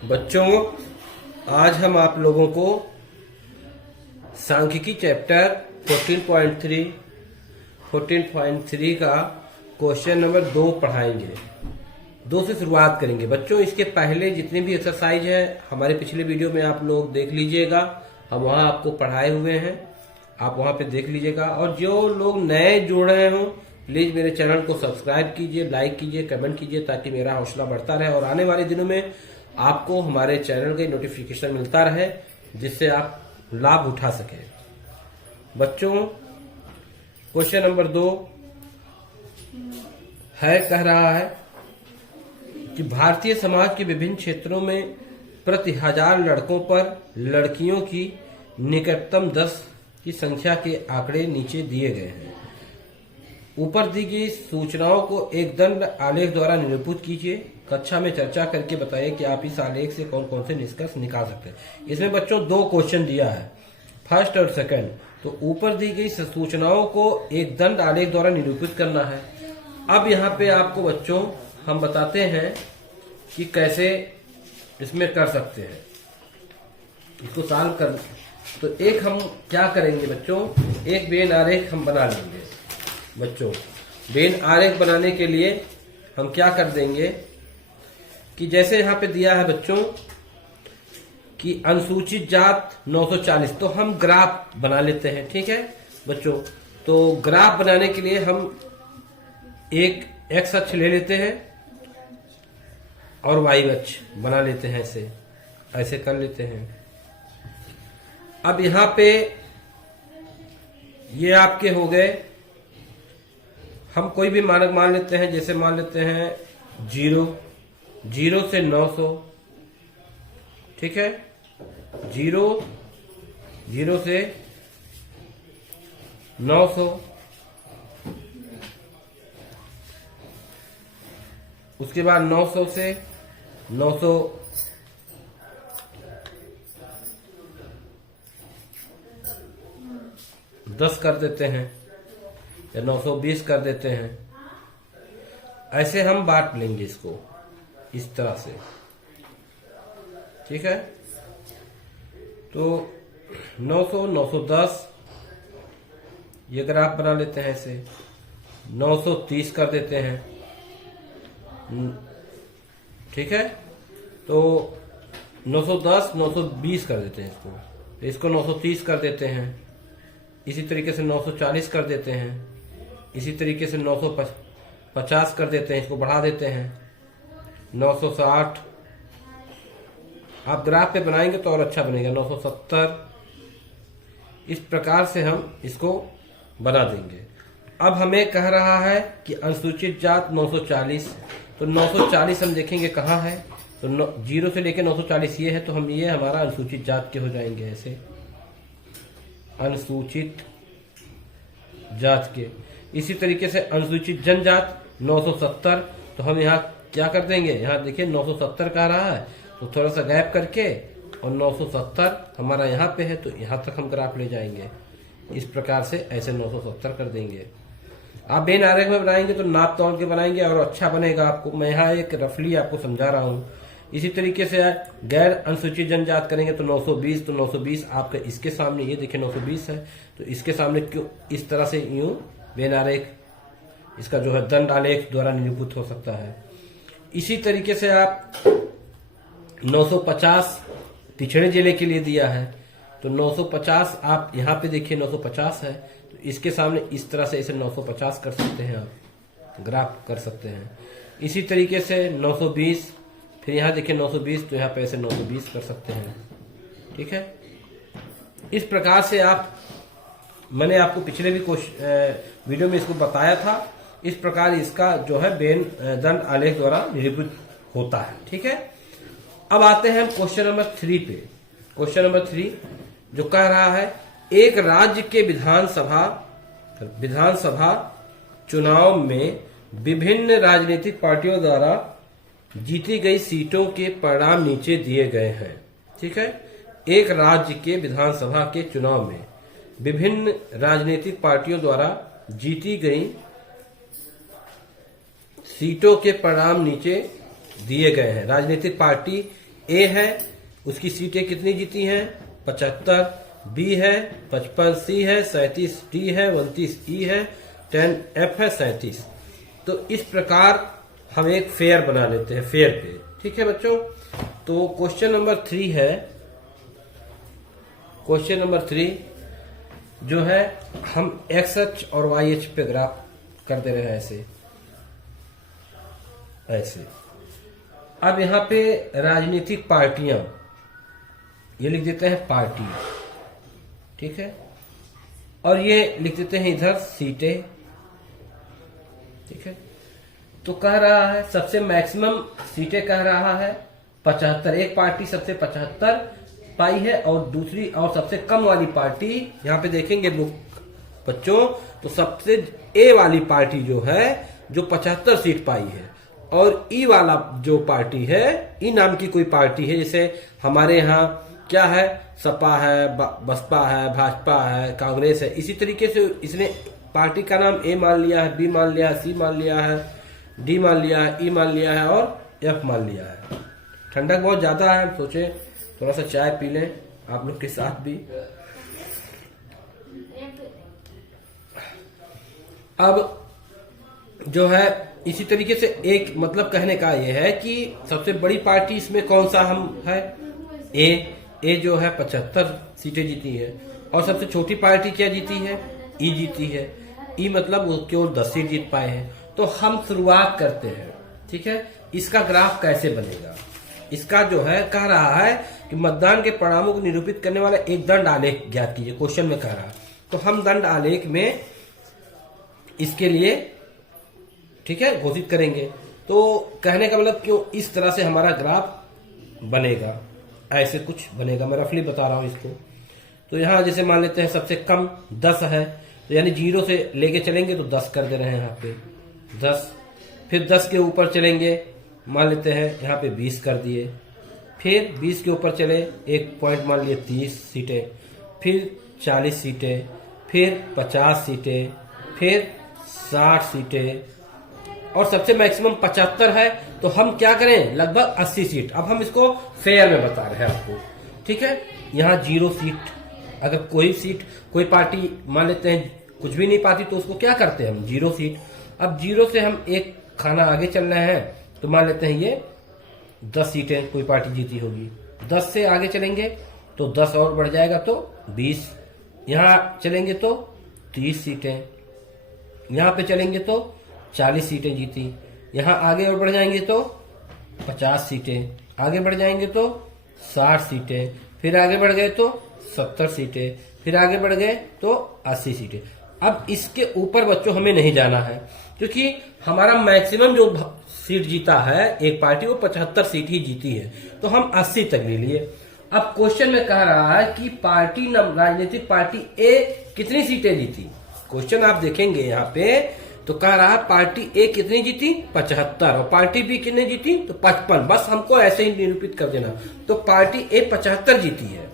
बच्चों, आज हम आप लोगों को सांख्यिकी चैप्टर 14.3 का क्वेश्चन नंबर 2 पढ़ाएंगे। 2 से शुरुआत करेंगे। बच्चों, इसके पहले जितने भी एक्सरसाइज है हमारे पिछले वीडियो में आप लोग देख लीजिएगा। हम वहां आपको पढ़ाए हुए हैं, आप वहां पे देख लीजिएगा। और जो लोग नए जुड़ रहे हो, प्लीज मेरे चैनल को सब्सक्राइब कीजिए, लाइक कीजिए, कमेंट कीजिए, ताकि मेरा हौसला बढ़ता रहे और आने वाले दिनों में आपको हमारे चैनल का नोटिफिकेशन मिलता रहे, जिससे आप लाभ उठा सके। बच्चों, क्वेश्चन नंबर 2 कह रहा है कि भारतीय समाज के विभिन्न क्षेत्रों में प्रति 1000 लड़कों पर लड़कियों की निकटतम 10 की संख्या के आंकड़े नीचे दिए गए हैं। ऊपर दी गई सूचनाओं को एक दंड आलेख द्वारा निरूपित कीजिए। कक्षा में चर्चा करके बताइए कि आप इस आलेख से कौन कौन से निष्कर्ष निकाल सकते हैं। इसमें बच्चों 2 क्वेश्चन दिया है, फर्स्ट और सेकंड। तो ऊपर दी गई सूचनाओं को एक दंड आलेख द्वारा निरूपित करना है। अब यहाँ पे आपको बच्चों हम बताते हैं कि कैसे इसमें कर सकते हैं, इसको सॉल्व कर। तो एक हम क्या करेंगे बच्चों, एक वेन आरेख हम बना लेंगे। बच्चों, वेन आरेख बनाने के लिए हम क्या कर देंगे कि जैसे यहाँ पे दिया है बच्चों कि अनुसूचित जात 940, तो हम ग्राफ बना लेते हैं। ठीक है बच्चों, तो ग्राफ बनाने के लिए हम एक एक्स अक्ष ले लेते हैं और वाई अक्ष बना लेते हैं। ऐसे कर लेते हैं। अब यहाँ पे ये आपके हो गए। हम कोई भी मानक मान लेते हैं, जैसे मान लेते हैं 0 से 900। ठीक है, 0 से 900। उसके बाद 900 से 910 कर देते हैं या 920 कर देते हैं। ऐसे हम बांट लेंगे इसको इस तरह से। ठीक है, तो 900, 910 ये ग्राफ बना लेते हैं। ऐसे 930 कर देते हैं। ठीक है, तो 910, 920 कर देते हैं इसको। तो इसको 930 कर देते हैं। इसी तरीके से 940 कर देते हैं। इसी तरीके से 950 कर देते हैं, इसको बढ़ा देते हैं 960। आप ग्राफ पे बनाएंगे तो और अच्छा बनेगा। 970, इस प्रकार से हम इसको बना देंगे। अब हमें कह रहा है कि अनुसूचित जात 940, तो 940 हम देखेंगे कहाँ है। तो 0 से लेकर 940 ये है, तो हम ये हमारा अनुसूचित जात के हो जाएंगे। ऐसे अनुसूचित जात के। इसी तरीके से अनुसूचित जनजात 970, तो हम यहाँ क्या कर देंगे, यहाँ देखिए 970 कह रहा है, तो थोड़ा सा गैप करके और 970 हमारा यहाँ पे है, तो यहाँ तक हम ग्राफ ले जाएंगे। इस प्रकार से ऐसे 970 कर देंगे। आप वेन आरेख में बनाएंगे तो नाप तोल के बनाएंगे और अच्छा बनेगा आपको। मैं यहाँ एक रफली आपको समझा रहा हूँ। इसी तरीके से गैर अनुसूचित जनजात करेंगे तो 920, तो 920 आपका इसके सामने, ये देखिए 920 है, तो इसके सामने क्यों इस तरह से यूं वेन आरेख इसका जो है दंड आलेख द्वारा निरूपित हो सकता है। इसी तरीके से आप 950 पिछड़े जिले के लिए दिया है, तो 950 आप यहाँ पे देखिए 950 है, तो इसके सामने इस तरह से इसे 950 कर सकते हैं, आप ग्राफ कर सकते हैं। इसी तरीके से 920, फिर यहाँ देखिए 920, तो यहाँ पे ऐसे 920 कर सकते हैं। ठीक है, इस प्रकार से आप, मैंने आपको पिछले भी वीडियो में इसको बताया था, इस प्रकार इसका जो है वेन दंड आलेख द्वारा निरूपित होता है। ठीक है, अब आते हैं हम क्वेश्चन नंबर 3 पे। क्वेश्चन नंबर 3 जो कह रहा है, एक राज्य के विधानसभा चुनाव में विभिन्न राजनीतिक पार्टियों द्वारा जीती गई सीटों के परिणाम नीचे दिए गए हैं। ठीक है, एक राज्य के विधानसभा के चुनाव में विभिन्न राजनीतिक पार्टियों द्वारा जीती गई सीटों के परिणाम नीचे दिए गए हैं। राजनीतिक पार्टी ए है, उसकी सीटें कितनी जीती हैं? 75। बी है 55, सी है 37, डी है 29, ई है 10, एफ है 37। तो इस प्रकार हम एक फेयर बना लेते हैं, फेयर पे। ठीक है बच्चों, तो क्वेश्चन नंबर 3 है, क्वेश्चन नंबर 3 जो है हम एक्स अक्ष और वाई अक्ष पे ग्राफ कर दे रहे हैं ऐसे ऐसे। अब यहां पे राजनीतिक पार्टियां, ये लिख देते हैं पार्टी, ठीक है, और ये लिख देते हैं इधर सीटें, ठीक है। तो कह रहा है सबसे मैक्सिमम सीटें कह रहा है 75, एक पार्टी सबसे 75 पाई है, और दूसरी और सबसे कम वाली पार्टी, यहाँ पे देखेंगे बुक बच्चों, तो सबसे ए वाली पार्टी जो है जो 75 सीट पाई है, और ई वाला जो पार्टी है, ई नाम की कोई पार्टी है, जैसे हमारे यहाँ क्या है, सपा है, बसपा है, भाजपा है, कांग्रेस है, इसी तरीके से इसने पार्टी का नाम ए मान लिया है, बी मान लिया है, सी मान लिया है, डी मान लिया है, ई मान लिया है और एफ मान लिया है। ठंडक बहुत ज्यादा है, सोचे थोड़ा सा चाय पी लें आप लोग के साथ भी। अब जो है इसी तरीके से एक मतलब कहने का ये है कि सबसे बड़ी पार्टी इसमें कौन सा हम है, ए जो है 75 सीटें जीती है, और सबसे छोटी पार्टी क्या जीती है, ई जीती है। ई मतलब वो केवल 10 सीट जीत पाए हैं। तो हम शुरुआत करते हैं, ठीक है। इसका ग्राफ कैसे बनेगा, इसका जो है कह रहा है कि मतदान के परिणामों को निरूपित करने वाला एक दंड आलेख ज्ञात कीजिए, क्वेश्चन में कह रहा है। तो हम दंड आलेख में इसके लिए, ठीक है, घोषित करेंगे। तो कहने का मतलब क्यों इस तरह से हमारा ग्राफ बनेगा, ऐसे कुछ बनेगा, मैं रफली बता रहा हूं इसको। तो यहां जैसे मान लेते हैं सबसे कम 10 है, तो यानी 0 से लेके चलेंगे तो 10 कर दे रहे हैं यहाँ पे 10, फिर 10 के ऊपर चलेंगे, मान लेते हैं यहाँ पे 20 कर दिए, फिर 20 के ऊपर चले, एक पॉइंट मान लिए 30 सीटें, फिर 40 सीटें, फिर 50 सीटें, फिर 60 सीटें, और सबसे मैक्सिमम 75 है। तो हम क्या करें, लगभग 80 सीट। अब हम इसको फेयर में बता रहे हैं आपको, ठीक है। यहाँ 0 सीट, अगर कोई सीट कोई पार्टी मान लेते हैं कुछ भी नहीं पाती, तो उसको क्या करते हैं हम, 0 सीट। अब 0 से हम एक खाना आगे चल रहे हैं, तो मान लेते हैं ये 10 सीटें कोई पार्टी जीती होगी। 10 से आगे चलेंगे तो 10 और बढ़ जाएगा तो 20, यहाँ चलेंगे तो 30 सीटें, यहाँ पे चलेंगे तो 40 सीटें जीती, यहाँ आगे और बढ़ जाएंगे तो 50 सीटें, आगे बढ़ जाएंगे तो 60 सीटें, फिर आगे बढ़ गए तो 70 सीटें, फिर आगे बढ़ गए तो 80 सीटें। अब इसके ऊपर बच्चों हमें नहीं जाना है, क्योंकि हमारा मैक्सिमम जो सीट जीता है एक पार्टी, वो 75 सीट ही जीती है, तो हम 80 तक ले लिए। अब क्वेश्चन में कह रहा है कि पार्टी राजनीतिक पार्टी ए कितनी सीटें जीती। क्वेश्चन आप देखेंगे यहाँ पे, तो कह रहा है पार्टी ए कितनी जीती, 75, और पार्टी बी कितनी जीती, तो 55। बस हमको ऐसे ही निरूपित कर देना। तो पार्टी ए 75 जीती है,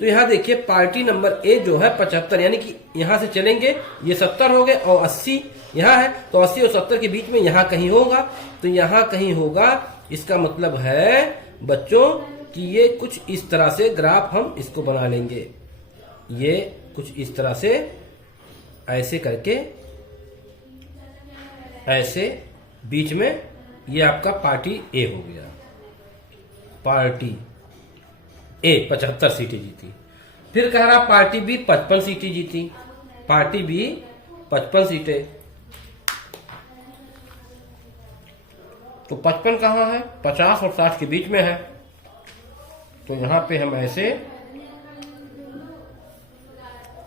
तो यहाँ देखिए पार्टी नंबर ए जो है 75, यानी कि यहाँ से चलेंगे ये 70 हो गए, और 80 यहाँ है, तो 80 और 70 के बीच में यहाँ कहीं होगा, तो यहाँ कहीं होगा। इसका मतलब है बच्चों कि ये कुछ इस तरह से ग्राफ हम इसको बना लेंगे, ये कुछ इस तरह से ऐसे करके, ऐसे बीच में ये आपका पार्टी ए हो गया। पार्टी ए 75 सीटें जीती। फिर कह रहा पार्टी बी 55 सीटें जीती, पार्टी बी 55 सीटें। तो 55 कहाँ है, 50 और 60 के बीच में है, तो यहां पे हम ऐसे,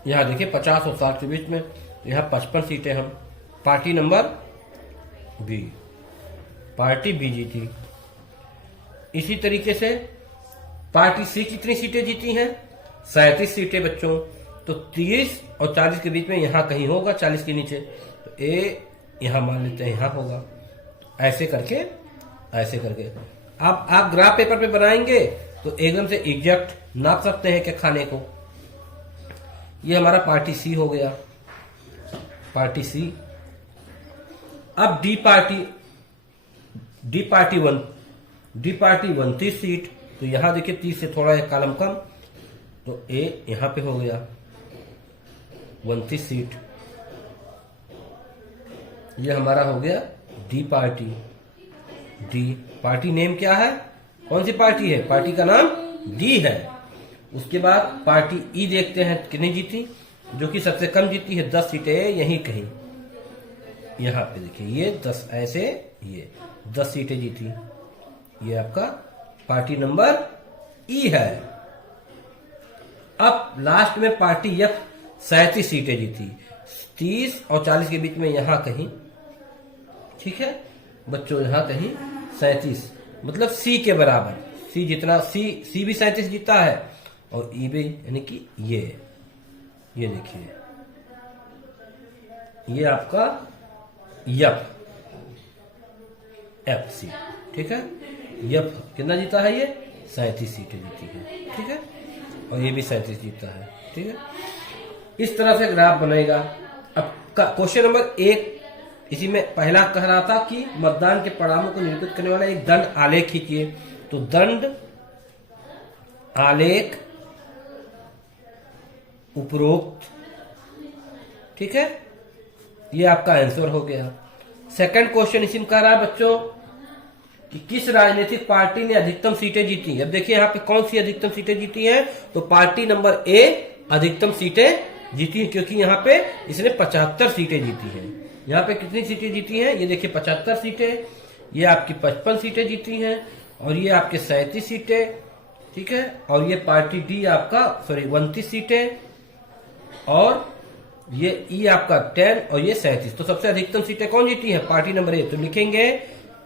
यहां देखिए 50 और 60 के बीच में, यहां 55 सीटें हम, party number B, party B जीती। इसी तरीके से पार्टी सी कितनी सीटें जीती हैं, 37 सीटें बच्चों। तो 30 और 40 के बीच में यहां कहीं होगा, 40 के नीचे, तो ए यहां मान लेते हैं यहां होगा। ऐसे करके, ऐसे करके आप ग्राफ पेपर पे बनाएंगे तो एकदम से एग्जैक्ट नाप सकते हैं क्या खाने को। ये हमारा पार्टी सी हो गया, पार्टी सी। अब डी पार्टी 29 सीट, तो यहां देखिए 30 से थोड़ा एक कॉलम कम, तो ए यहां पे हो गया 29 सीट। ये हमारा हो गया D party. D party name क्या है, कौन सी पार्टी है, पार्टी का नाम डी है। उसके बाद पार्टी ई देखते हैं कितनी जीती, जो कि सबसे कम जीती है 10 सीटें, यहीं कहीं यहां पे देखिए ये 10 ऐसे, ये 10 सीटें जीती। ये आपका पार्टी नंबर ई है। अब लास्ट में पार्टी एफ 37 सीटें जीती, 30 और 40 के बीच में यहां कहीं, ठीक है बच्चों, यहां कहीं 37, मतलब सी के बराबर, सी जितना, सी भी 37 जीता है और ई भी, यानी कि ये देखिए ये आपका एफ सी, ठीक है। एफ कितना जीता है, ये 37 सीटें जीती है, ठीक है, और ये भी 37 जीता है, ठीक है। इस तरह से ग्राफ बनेगा। अब क्वेश्चन नंबर 1 इसी में पहला कह रहा था कि मतदान के परिणामों को निरूपित करने वाला एक दंड आलेख खींचिए, तो दंड आलेख उपरोक्त, ठीक है, ये आपका आंसर हो गया। सेकंड क्वेश्चन इसी में कह रहा है बच्चों कि किस राजनीतिक पार्टी ने अधिकतम सीटें जीती। अब देखिए यहाँ पे कौन सी अधिकतम सीटें जीती हैं, तो पार्टी नंबर ए अधिकतम सीटें जीती है, क्योंकि यहाँ पे इसने 75 सीटें जीती हैं। यहाँ पे कितनी सीटें जीती हैं, ये देखिए 75 सीटें, ये आपकी 55 सीटें जीती हैं, और ये आपके 37 सीटें, ठीक है, और ये पार्टी डी आपका 29 सीटें, और ये ई आपका 10 और ये 37। तो सबसे अधिकतम सीटें कौन जीती हैं, पार्टी नंबर ए। तो लिखेंगे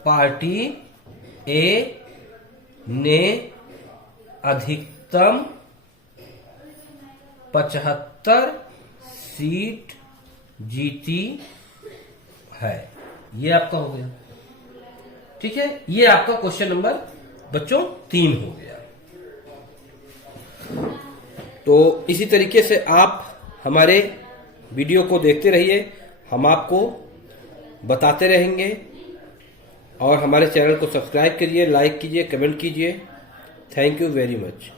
पार्टी ए ने अधिकतम 75 सीट जीती है, ये आपका हो गया, ठीक है। ये आपका क्वेश्चन नंबर बच्चों 3 हो गया। तो इसी तरीके से आप हमारे वीडियो को देखते रहिए, हम आपको बताते रहेंगे, और हमारे चैनल को सब्सक्राइब करिए, लाइक कीजिए, कमेंट कीजिए। Thank you very much.